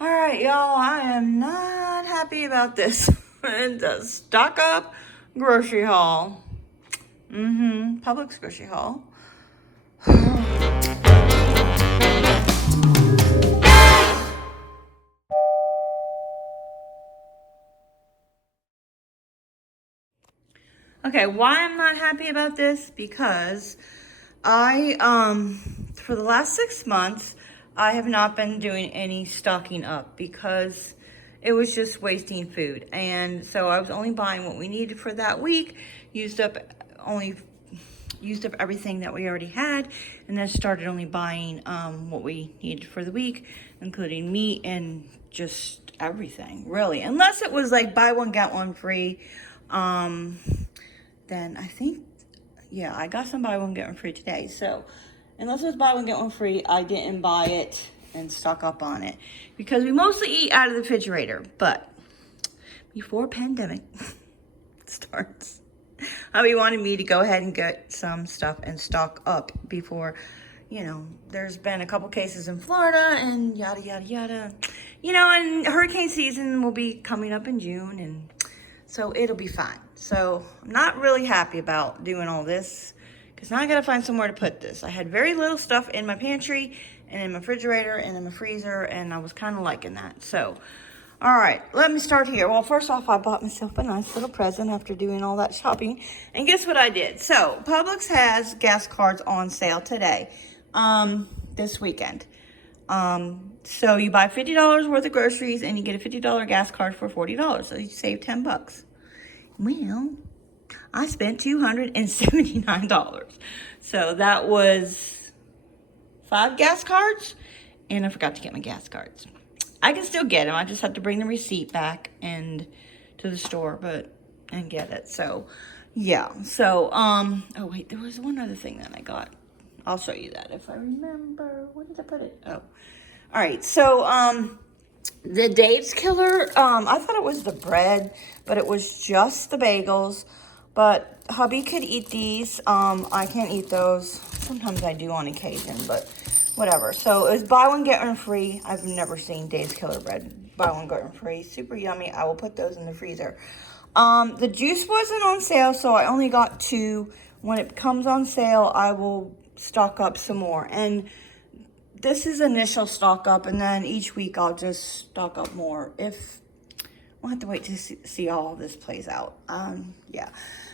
All right, y'all, I am not happy about this. It's a stock up grocery haul. Publix grocery haul. Okay, why I'm not happy about this? Because for the last 6 months, I have not been doing any stocking up because it was just wasting food. And so I was only buying what we needed for that week, used up everything that we already had, and then started only buying what we needed for the week, including meat and just everything, really. Unless it was like buy one, get one free. Then I think, yeah, I got some buy one, get one free today. So unless it was buy one, get one free, I didn't buy it and stock up on it because we mostly eat out of the refrigerator. But before pandemic starts, hubby wanted me to go ahead and get some stuff and stock up before, there's been a couple cases in Florida and yada, yada, yada. And hurricane season will be coming up in June, and so it'll be fine. So I'm not really happy about doing all this because now I gotta find somewhere to put this. I had very little stuff in my pantry and in my refrigerator and in my freezer, and I was kind of liking that. So, all right, let me start here. Well, first off, I bought myself a nice little present after doing all that shopping. And guess what I did? So Publix has gas cards on sale today, this weekend. So you buy $50 worth of groceries and you get a $50 gas card for $40. So you save $10. Well, I spent $279. So that was 5 gas cards, and I forgot to get my gas cards. I can still get them. I just have to bring the receipt back and to the store, and get it. So, yeah. So, oh wait, there was one other thing that I got. I'll show you that if I remember. Where did I put it? Oh, all right. So, the Dave's Killer, I thought it was the bread, but it was just the bagels. But hubby could eat these. I can't eat those. Sometimes I do on occasion, but whatever. So it was buy one, get one free. I've never seen Dave's Killer bread buy one, get one free. Super yummy. I will put those in the freezer. The juice wasn't on sale, so I only got 2. When it comes on sale, I will stock up some more. And this is initial stock up, and then each week I'll just stock up more. We'll have to wait to see how all this plays out. Yeah.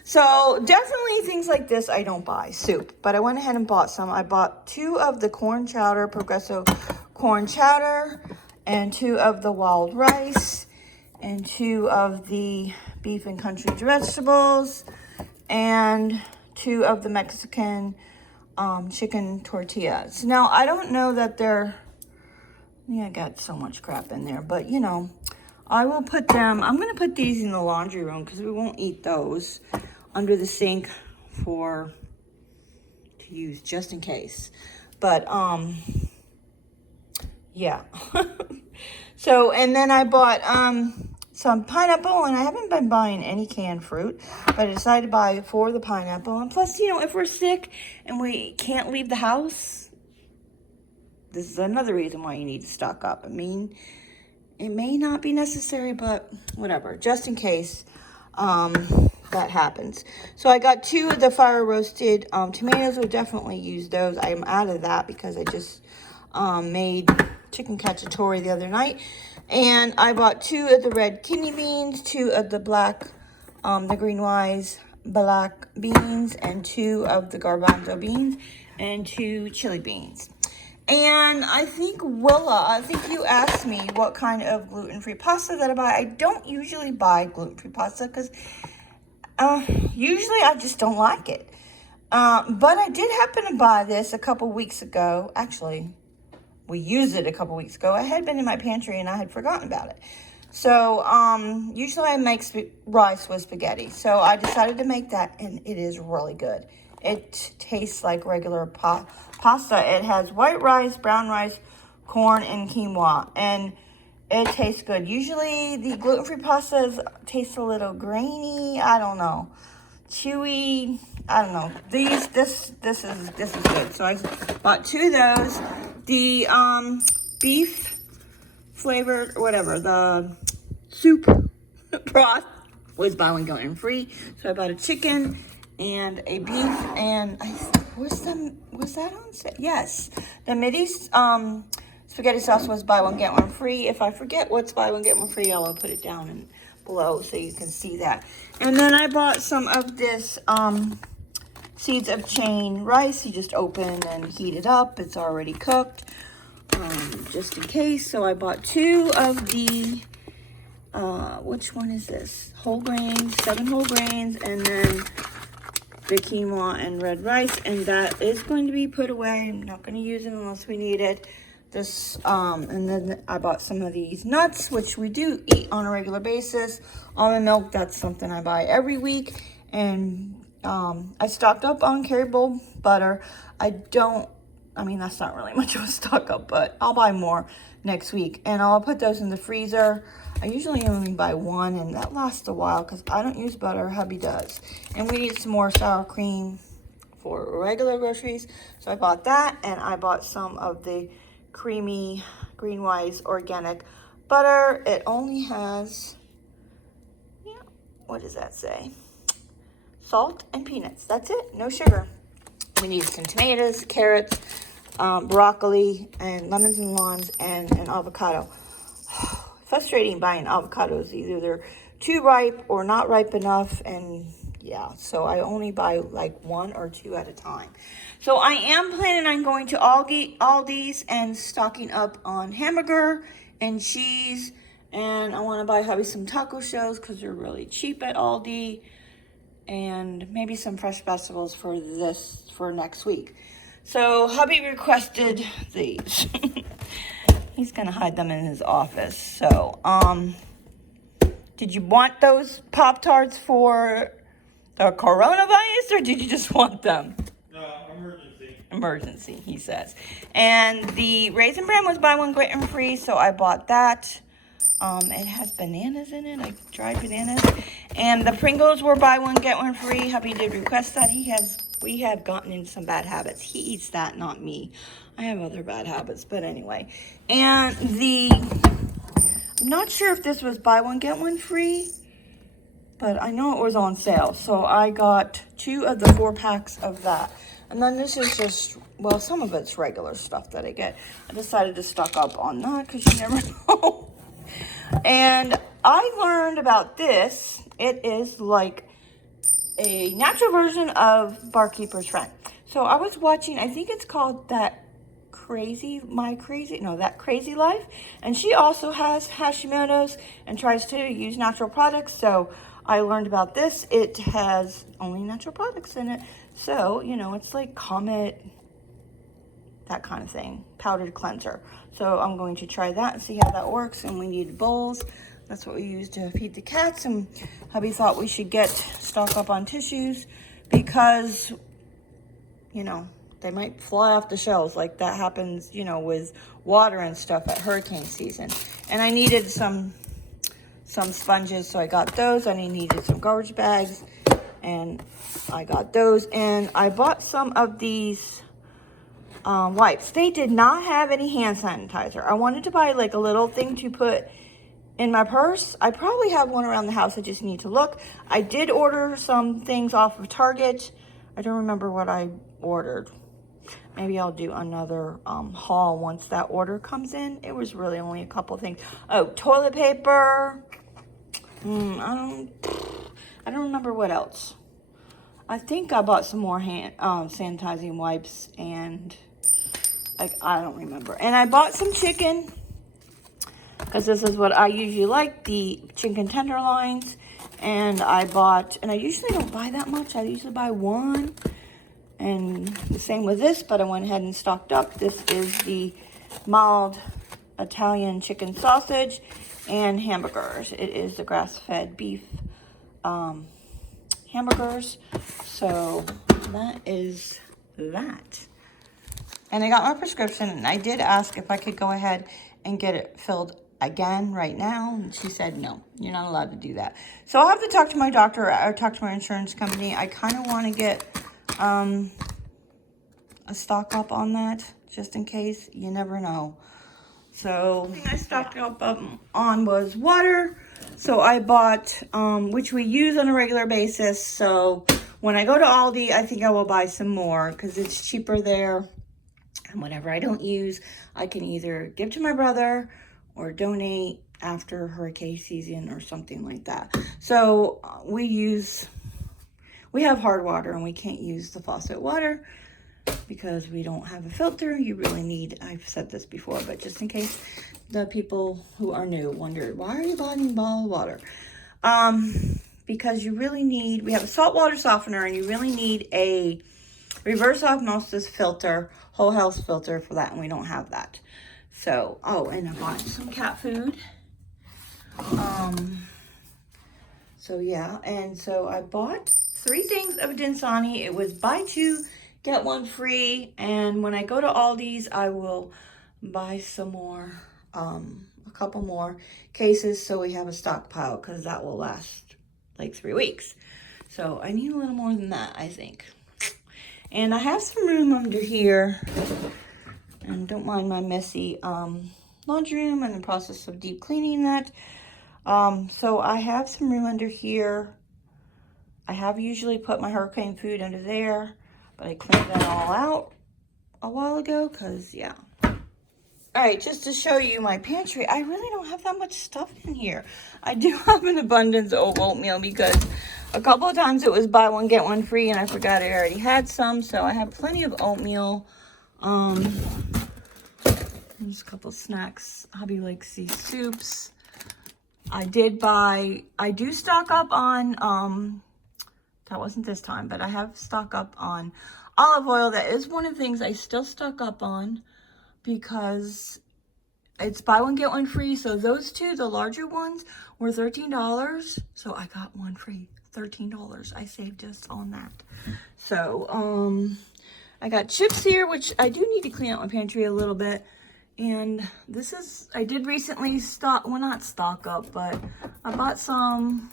So definitely things like this I don't buy. Soup. But I went ahead and bought some. I bought 2 of the corn chowder, Progresso corn chowder, and 2 of the wild rice, and 2 of the beef and country vegetables, and 2 of the Mexican chicken tortillas. Now, I don't know that I got so much crap in there, but I will put them, I'm going to put these in the laundry room because we won't eat those, under the sink to use just in case. But, yeah. So, and then I bought some pineapple, and I haven't been buying any canned fruit, but I decided to buy 4 of the pineapple. And plus, if we're sick and we can't leave the house, this is another reason why you need to stock up. I mean, it may not be necessary, but whatever, just in case that happens. So I got 2 of the fire roasted tomatoes. Would definitely use those. I'm out of that because I just made chicken cacciatore the other night. And I bought 2 of the red kidney beans, 2 of the black, the green wise black beans, and 2 of the garbanzo beans, and 2 chili beans. And I think you asked me what kind of gluten-free pasta that I buy. I don't usually buy gluten-free pasta because usually I just don't like it. But I did happen to buy this a couple weeks ago. Actually, we used it a couple weeks ago. It had been in my pantry and I had forgotten about it. So usually I make rice with spaghetti. So I decided to make that, and it is really good. It tastes like regular pasta. It has white rice, brown rice, corn, and quinoa, and it tastes good. Usually the gluten-free pastas taste a little grainy. I don't know, chewy. I don't know. This is good. So I bought 2 of those. The beef flavored, or whatever, the soup broth was buy one, get one free. So I bought a chicken and a beef, and was that on sale? Yes. The Mideast spaghetti sauce was buy one, get one free. If I forget what's buy one, get one free, I will put it down and below so you can see that. And then I bought some of this seeds of chain rice. You just open and heat it up. It's already cooked, just in case. So I bought 2 of the which one is this? Whole grains, 7 whole grains, and then the quinoa and red rice, and that is going to be put away. I'm not going to use it unless we need it. This, and then I bought some of these nuts, which we do eat on a regular basis. Almond milk, that's something I buy every week. And I stocked up on Caribou butter. I mean, that's not really much of a stock up, but I'll buy more next week. And I'll put those in the freezer. I usually only buy 1, and that lasts a while because I don't use butter. Hubby does. And we need some more sour cream for regular groceries. So I bought that, and I bought some of the creamy Greenwise organic butter. It only has, what does that say? Salt and peanuts. That's it. No sugar. We need some tomatoes, carrots, broccoli, and lemons and limes, and an avocado. Frustrating buying avocados. Either they're too ripe or not ripe enough, and yeah, so I only buy like 1 or 2 at a time. So I am planning on going to Aldi's and stocking up on hamburger and cheese, and I want to buy hubby some taco shells because they're really cheap at Aldi, and maybe some fresh vegetables for next week. So hubby requested these. He's gonna hide them in his office. So, did you want those Pop-Tarts for the coronavirus, or did you just want them? No, emergency. Emergency, he says. And the Raisin Bran was buy one, get one free, so I bought that. It has bananas in it, like dried bananas. And the Pringles were buy one, get one free. Hubby did request that. We have gotten into some bad habits. He eats that, not me. I have other bad habits, but anyway. And I'm not sure if this was buy one, get one free, but I know it was on sale. So I got 2 of the 4 packs of that. And then this is just, well, some of it's regular stuff that I get. I decided to stock up on that because you never know. And I learned about this. It is like a natural version of Barkeeper's Friend. So I was watching, I think it's called That Crazy Life. And she also has Hashimoto's and tries to use natural products. So I learned about this. It has only natural products in it. So, it's like Comet, that kind of thing, powdered cleanser. So I'm going to try that and see how that works. And we need bowls. That's what we use to feed the cats. And hubby thought we should stock up on tissues because, they might fly off the shelves like that happens, with water and stuff at hurricane season. And I needed some sponges, so I got those. I needed some garbage bags, and I got those. And I bought some of these wipes. They did not have any hand sanitizer. I wanted to buy like a little thing to put in my purse. I probably have one around the house. I just need to look. I did order some things off of Target. I don't remember what I ordered. Maybe I'll do another haul once that order comes in. It was really only a couple things. Oh, toilet paper. I don't remember what else. I think I bought some more hand sanitizing wipes, and I don't remember. And I bought some chicken because this is what I usually like, the chicken tenderloins. And I usually don't buy that much. I usually buy 1. And the same with this, but I went ahead and stocked up. This is the mild Italian chicken sausage and hamburgers. It is the grass-fed beef hamburgers. So that is that. And I got my prescription, and I did ask if I could go ahead and get it filled again right now, and she said no, you're not allowed to do that. So I'll have to talk to my doctor or talk to my insurance company. I kind of want to get a stock up on that just in case. You never know. So the thing I stocked up on was water. So I bought, which we use on a regular basis. So when I go to Aldi, I think I will buy some more because it's cheaper there. And whatever I don't use, I can either give to my brother or donate after hurricane season or something like that. So we have hard water and we can't use the faucet water because we don't have a filter. You really need, I've said this before, but just in case the people who are new wonder, why are you buying bottled water? Because you really need, we have a saltwater softener and you really need a reverse osmosis filter, whole house filter for that, and we don't have that. So, oh, and I bought some cat food. So yeah, and so I bought 3 things of Dinsani. It was buy 2, get 1 free, and when I go to Aldi's, I will buy some more, a couple more cases so we have a stockpile, because that will last like 3 weeks. So I need a little more than that, I think. And I have some room under here, and don't mind my messy laundry room. I'm in the process of deep cleaning that. So I have some room under here. I have usually put my hurricane food under there, but I cleaned that all out a while ago because, yeah. All right, just to show you my pantry, I really don't have that much stuff in here. I do have an abundance of oatmeal because a couple of times it was buy one, get one free, and I forgot I already had some, so I have plenty of oatmeal. There's a couple snacks. Hubby likes these soups. I do stock up on, that wasn't this time, but I have stock up on olive oil. That is one of the things I still stock up on because it's buy one, get one free. So those 2, the larger ones, were $13. So I got 1 free, $13. I saved just on that. So, I got chips here, which I do need to clean out my pantry a little bit. And this is, I did recently not stock up, but I bought some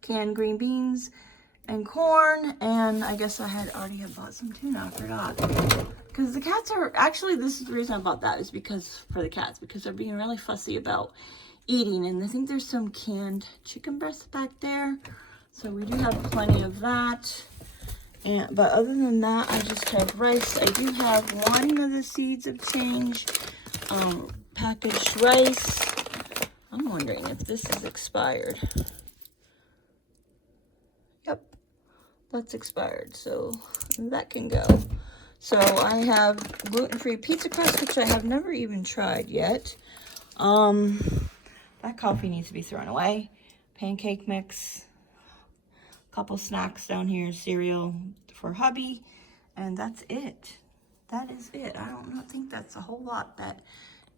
canned green beans and corn, and I guess I had already bought some tuna, I forgot. Because the cats are, actually this is the reason I bought that, is because, for the cats, because they're being really fussy about eating, and I think there's some canned chicken breasts back there. So we do have plenty of that. But other than that, I just have rice. I do have one of the seeds of change. Packaged rice. I'm wondering if this is expired. Yep, that's expired, so that can go. So I have gluten-free pizza crust, which I have never even tried yet. That coffee needs to be thrown away. Pancake mix. A couple snacks down here, cereal for hubby, and that's it. That is it. I don't think that's a whole lot that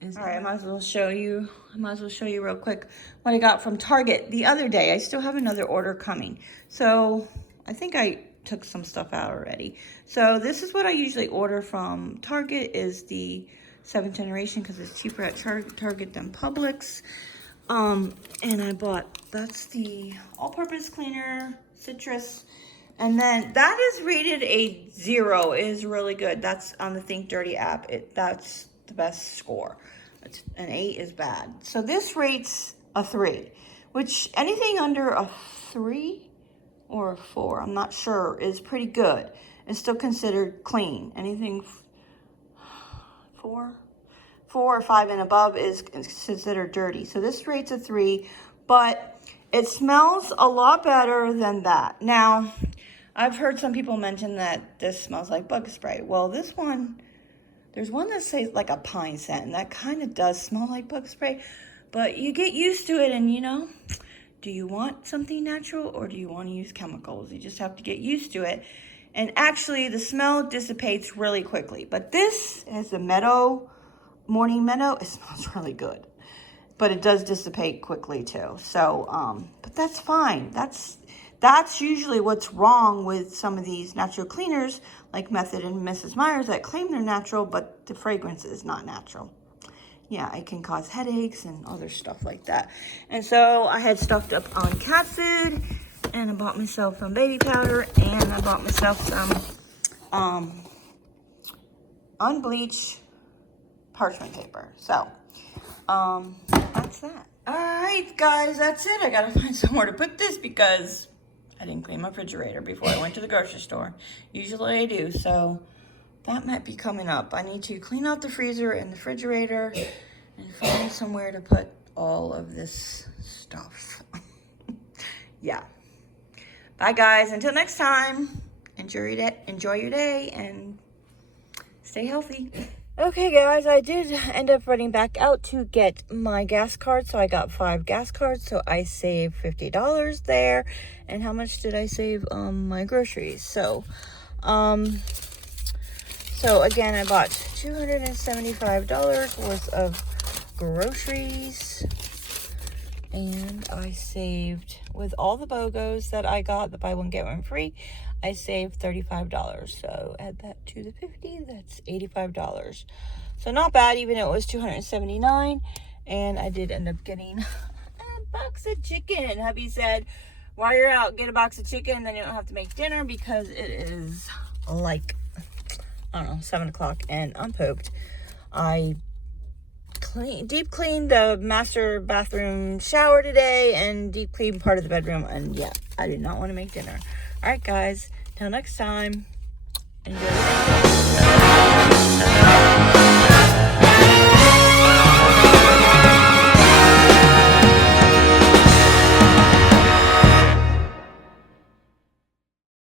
is. All right, I might as well show you real quick what I got from Target the other day. I still have another order coming. So I think I took some stuff out already. So this is what I usually order from Target, is the 7th generation, because it's cheaper at Target than Publix. And I bought, that's the all-purpose cleaner, citrus. And then that is rated a 0. It is really good. That's on the Think Dirty app. That's the best score. An 8 is bad. So this rates a 3, which anything under a 3 or a 4, I'm not sure, is pretty good. It's still considered clean. Anything 4 or 5 and above is considered dirty. So this rates a 3, but it smells a lot better than that. Now, I've heard some people mention that this smells like bug spray. Well, this one, there's one that says like a pine scent, and that kind of does smell like bug spray, but you get used to it, and you know, do you want something natural or do you want to use chemicals? You just have to get used to it. And actually, the smell dissipates really quickly. But this is a morning meadow. It smells really good, but it does dissipate quickly too. So, but that's fine. That's usually what's wrong with some of these natural cleaners like Method and Mrs. Meyer's that claim they're natural, but the fragrance is not natural. Yeah, it can cause headaches and other stuff like that. And so I had stocked up on cat food, and I bought myself some baby powder, and I bought myself some unbleached parchment paper. So That's that. All right, guys, that's it. I gotta find somewhere to put this because I didn't clean my refrigerator before I went to the grocery store. Usually I do, so that might be coming up. I need to clean out the freezer and the refrigerator and find somewhere to put all of this stuff. Yeah. Bye, guys. Until next time, enjoy your day, and stay healthy. Okay, guys, I did end up running back out to get my gas card. So I got 5 gas cards, so I saved $50 there. And how much did I save on my groceries? So again, I bought $275 worth of groceries. And I saved, with all the BOGOs that I got, the buy one, get one free, I saved $35. So add that to the 50, that's $85. So not bad, even though it was $279. And I did end up getting a box of chicken. Hubby said, while you're out, get a box of chicken, then you don't have to make dinner because it is like, I don't know, 7 o'clock and I'm poked. I deep cleaned the master bathroom shower today and deep cleaned part of the bedroom, and yeah, I did not want to make dinner. All right, guys, till next time, enjoy your day.